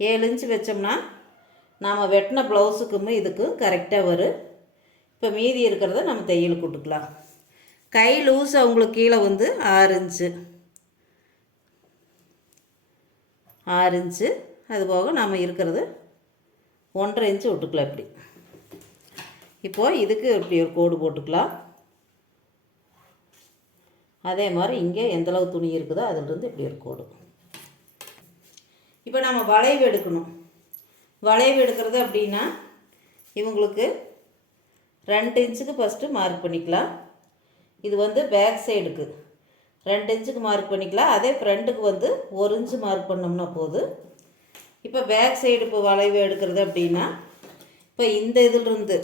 7 இன்ச்சு வச்சோம்னா நாம் வெட்டின ப்ளவுஸுக்கும் இதுக்கும் கரெக்டாக வரும். இப்போ மீதி இருக்கிறத நம்ம தையல் கூட்டுக்கலாம். கை லூஸ் அவங்களுக்கு கீழே வந்து 6 இன்ச்சு. 6 இன்ச்சு. அதுபோக நாம் இருக்கிறது 1.5 இன்ச்சு விட்டுக்கலாம். இப்படி இப்போது இதுக்கு இப்படி ஒரு கோடு போட்டுக்கலாம். அதே மாதிரி இங்கே எந்தளவு துணி இருக்குதோ அதிலிருந்து இப்படி ஒரு கோடு. இப்போ நம்ம வளைவு எடுக்கணும். வளைவு எடுக்கிறது அப்படின்னா இவங்களுக்கு 2 இன்ச்சுக்கு ஃபஸ்ட்டு மார்க் பண்ணிக்கலாம். இது வந்து பேக் சைடுக்கு 2 இன்ச்சுக்கு மார்க் பண்ணிக்கலாம். அதே ஃப்ரண்ட்டுக்கு வந்து 1 இன்ச்சு மார்க் பண்ணோம்னா போதும். இப்போ பேக் சைடு இப்போ வளைவு எடுக்கிறது அப்படின்னா இப்போ இந்த இதிலிருந்து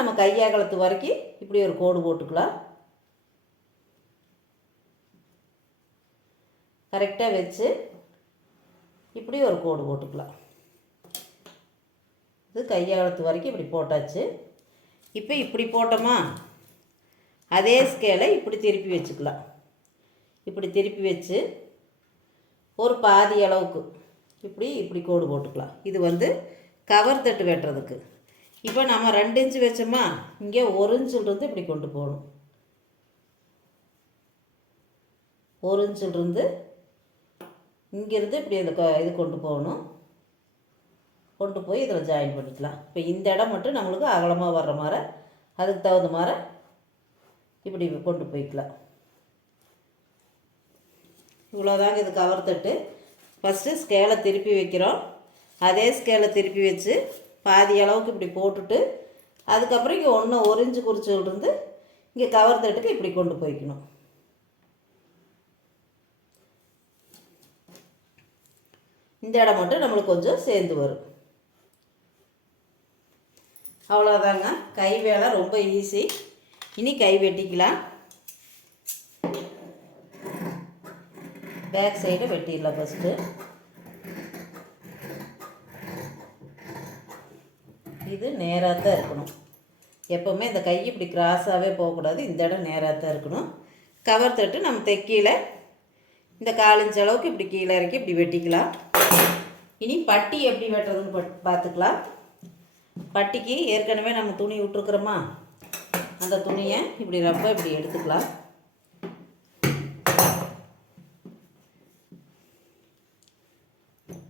நம்ம கையகலத்து வரைக்கும் இப்படி ஒரு கோடு போட்டுக்கலாம். கரெக்டாக வச்சு இப்படி ஒரு கோடு போட்டுக்கலாம். இது கையகலத்து வரைக்கும் இப்படி போட்டாச்சு. இப்போ இப்படி போட்டோமா அதே ஸ்கேலை இப்படி திருப்பி வச்சுக்கலாம். இப்படி திருப்பி வச்சு ஒரு பாதி அளவுக்கு இப்படி கோடு போட்டுக்கலாம். இது வந்து கவர் தட்டு வெட்டுறதுக்கு. இப்போ நம்ம 2 இன்ச்சு வச்சோமா இங்கே 1 இன்ச்சிலிருந்து இப்படி கொண்டு போகணும். 1 இன்ச்சிலிருந்து இங்கேருந்து இப்படி அந்த இது கொண்டு போகணும். கொண்டு போய் இதில் ஜாயின் பண்ணிக்கலாம். இப்போ இந்த இடம் மட்டும் நம்மளுக்கு அகலமாக வர்ற மாதிரி அதுக்கு தகுந்த மாதிரி இப்படி கொண்டு போய்க்கலாம். இவ்வளோதாங்க இது கவர் தட்டு. ஃபஸ்ட்டு ஸ்கேலை திருப்பி வைக்கிறோம். அதே ஸ்கேலை திருப்பி வச்சு பாதி அளவுக்கு இப்படி போட்டுட்டு அதுக்கப்புறம் இங்கே 1 இன்ச்சு குறிச்சிலிருந்து இங்கே கவர் தட்டுக்கு இப்படி கொண்டு போய்க்கணும். இந்த இடம் மட்டும் நம்மளுக்கு கொஞ்சம் சேர்ந்து வரும். அவ்வளோதாங்க. கை வேலை ரொம்ப ஈஸி. இனி கை வெட்டிக்கலாம். பேக் சைடை வெட்டிடலாம். ஃபஸ்ட்டு இது நேராக தான் இருக்கணும். எப்போவுமே இந்த கை இப்படி கிராஸாகவே போகக்கூடாது. இந்த இடம் நேராக தான் இருக்கணும். கவர் தட்டு நம்ம தைக்கீழே இந்த 1/4 இன்ச் அளவுக்கு இப்படி கீழே இறக்கி இப்படி வெட்டிக்கலாம். இனி பட்டி எப்படி வெட்டுறதுன்னு பார்த்துக்கலாம். பட்டிக்கு ஏற்கனவே நம்ம துணி விட்டுருக்குறோமா அந்த துணியை இப்படி இப்படி எடுத்துக்கலாம்.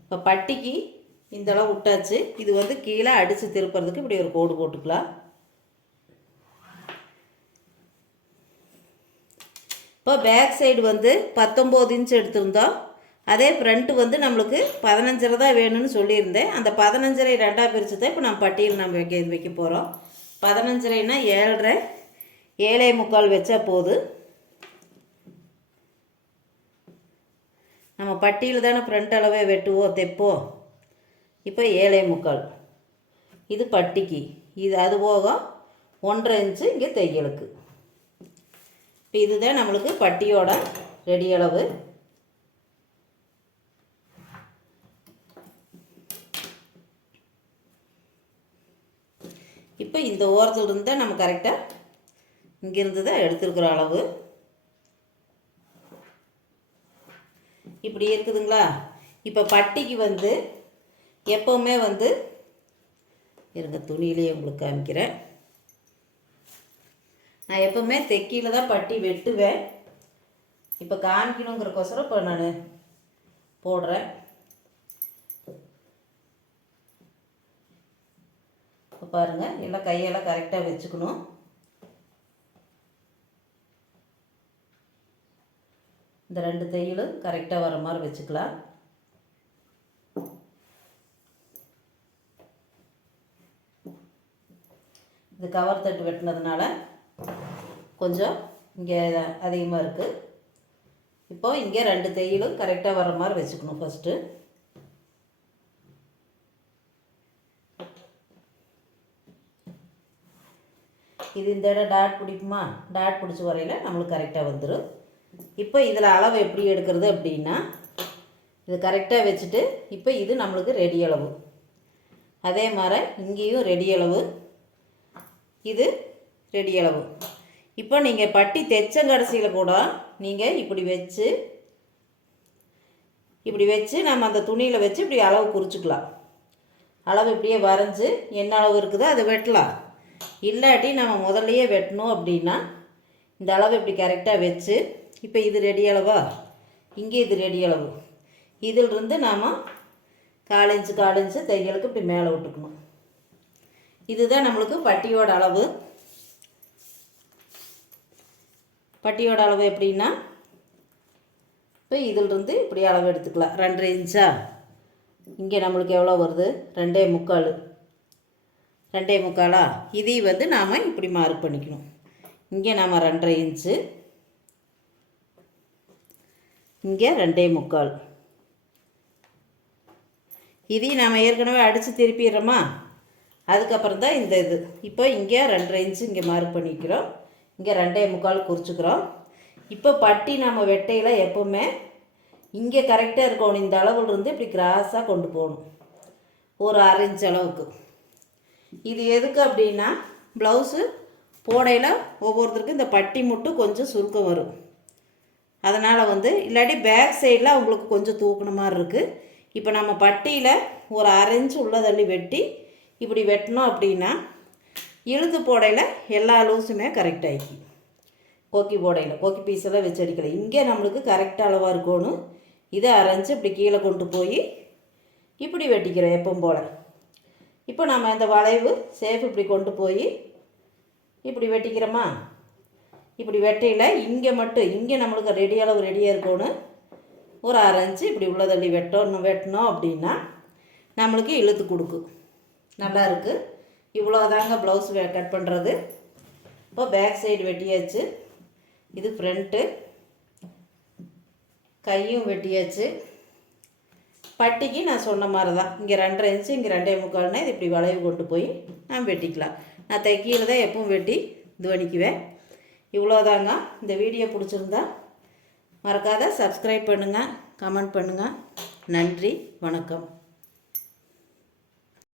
இப்போ பட்டிக்கு இந்த அளவு விட்டாச்சு. இது வந்து கீழே அடித்து திருப்புறதுக்கு இப்படி ஒரு கோடு போட்டுக்கலாம். இப்போ பேக் சைடு வந்து 19 இன்ச் எடுத்திருந்தோம். அதே ஃப்ரண்ட்டு வந்து நம்மளுக்கு 15.5 தான் வேணும்னு சொல்லியிருந்தேன். அந்த 15.5 2ஆக பிரித்து தான் இப்போ நம்ம பட்டியில் நம்ம வைக்க போகிறோம். 15.5னா 7.5 7.25 வச்சா போதும். நம்ம பட்டியில் தானே ஃப்ரண்ட் அளவே வெட்டுவோம் தைப்போம். இப்போ 7.25 இது பட்டிக்கு. இது அது போக 1.5 இன்ச்சு இங்கே தையலுக்கு. இப்போ இதுதான் நம்மளுக்கு பட்டியோட ரெடி அளவு. இப்போ இந்த ஓரத்தில் இருந்தால் நம்ம கரெக்டாக இங்கேருந்து தான் எடுத்துருக்குற அளவு இப்படி இருக்குதுங்களா. இப்போ பட்டிக்கு வந்து எப்போவுமே வந்து இருங்க துணியிலேயே உங்களுக்கு காமிக்கிறேன். நான் எப்போவுமே தெக்கியில் தான் பட்டி வெட்டுவேன். இப்போ காமிக்கணுங்கிறக்கோசரம் இப்போ நான் போடுறேன். இப்போ பாருங்கள் எல்லாம் கையெல்லாம் கரெக்டாக வச்சுக்கணும். இந்த 2 தையலும் கரெக்டாக வர மாதிரி வச்சுக்கலாம். இது கவர் தட்டு வெட்டினதுனால கொஞ்சம் இங்கே அதிகமாக இருக்குது. இப்போது இங்கே 2 தையலும் கரெக்டாக வர மாதிரி வச்சுக்கணும். ஃபஸ்ட்டு இது இந்த இடம் டாட் பிடிக்குமா, டாட் பிடிச்ச வரையில் நம்மளுக்கு கரெக்டாக வந்துடும். இப்போ இதில் அளவு எப்படி எடுக்கிறது அப்படின்னா, இது கரெக்டாக வச்சுட்டு இப்போ இது நம்மளுக்கு ரெடி அளவு. அதே மாதிரி இங்கேயும் ரெடி அளவு, இது ரெடி அளவு. இப்போ நீங்கள் பட்டி தைச்ச கடைசியில் கூட நீங்கள் இப்படி வச்சு நம்ம அந்த துணியில் வச்சு இப்படி அளவு குறிச்சிக்கலாம். அளவு இப்படியே வரைஞ்சி என்ன அளவு இருக்குதோ அதை வெட்டலாம். இல்லாட்டி நம்ம முதல்லையே வெட்டணும் அப்படின்னா இந்த அளவு இப்படி கரெக்டாக வச்சு, இப்போ இது ரெடி அளவா, இங்கே இது ரெடி அளவு, இதிலிருந்து நாம் 1/4 இன்ச்சு தையலுக்கு இப்படி மேலே விட்டுக்கணும். இதுதான் நம்மளுக்கு பட்டியோட அளவு. பட்டியோட அளவு எப்படின்னா, இப்போ இதிலிருந்து இப்படி அளவு எடுத்துக்கலாம். 2.5 இன்ச்சா, இங்கே நம்மளுக்கு எவ்வளோ வருது, 2.75. 2.75 இதையும் வந்து நாம் இப்படி மார்க் பண்ணிக்கணும். இங்கே நாம் 2.5 இன்ச்சு, இங்கே 2.75. இதையும் நாம் ஏற்கனவே அடித்து திருப்பிடுறோமா, அதுக்கப்புறம் தான் இந்த இது. இப்போ இங்கே 2.5 இன்ச்சு இங்கே மார்க் பண்ணிக்கிறோம், இங்கே 2.75 குறிச்சிக்கிறோம். இப்போ பட்டி நம்ம வெட்டையில் எப்போவுமே இங்கே கரெக்டாக இருக்கணும். இந்த அளவுலேருந்து இப்படி கிராஸாக கொண்டு போகணும், ஒரு 1/2 இன்ச் அளவுக்கு. இது எதுக்கு அப்படின்னா, ப்ளவுஸு போடையில் ஒவ்வொருத்தருக்கும் இந்த பட்டி மட்டும் கொஞ்சம் சுருக்கம் வரும். அதனால் வந்து இல்லாட்டி பேக் சைடில் அவங்களுக்கு கொஞ்சம் தூக்குன மாதிரி இருக்குது. இப்போ நம்ம பட்டியில் ஒரு 1/2 இன்ச் உள்ள தள்ளி வெட்டி இப்படி வெட்டினோம் அப்படின்னா இழுத்து போடையில் எல்லா லூஸுமே கரெக்டாகிக்கும். கோக்கி போடையில் கோக்கி பீஸெல்லாம் வச்சு அடிக்கலாம். இங்கே நம்மளுக்கு கரெக்டாக அளவாக இருக்கணும். இதை அரைஞ்சி இப்படி கீழே கொண்டு போய் இப்படி வெட்டிக்கிறோம் எப்பவும் போல். இப்போ நம்ம இந்த வளைவு சேஃப் இப்படி கொண்டு போய் இப்படி வெட்டிக்கிறோமா. இப்படி வெட்டையில் இங்கே மட்டும், இங்கே நம்மளுக்கு ரெடி அளவு ரெடியாக இருக்கணும். ஒரு 1/2 இன்ச்சு இப்படி உள்ள தள்ளி வெட்டினோம் அப்படின்னா நம்மளுக்கு இழுத்து கொடுக்கும். நல்லா இருக்குது. இவ்வளோ தாங்க ப்ளவுஸ் கட் பண்ணுறது. இப்போ பேக் சைடு வெட்டியாச்சு, இது ஃப்ரண்ட்டு, கையும் வெட்டியாச்சு. பட்டிக்கு நான் சொன்ன மாதிரி தான், இங்கே 2.5 இன்ச்சு இங்கே 2.75 இது இப்படி வளைவு கொண்டு போய் நான் வெட்டிக்கலாம். நான் தைக்கீழ தான் எப்பவும் வெட்டி இது பண்ணிக்குவேன். இவ்வளோதாங்க. இந்த வீடியோ பிடிச்சிருந்தா மறக்காத சப்ஸ்கிரைப் பண்ணுங்கள், கமெண்ட் பண்ணுங்கள். நன்றி, வணக்கம்.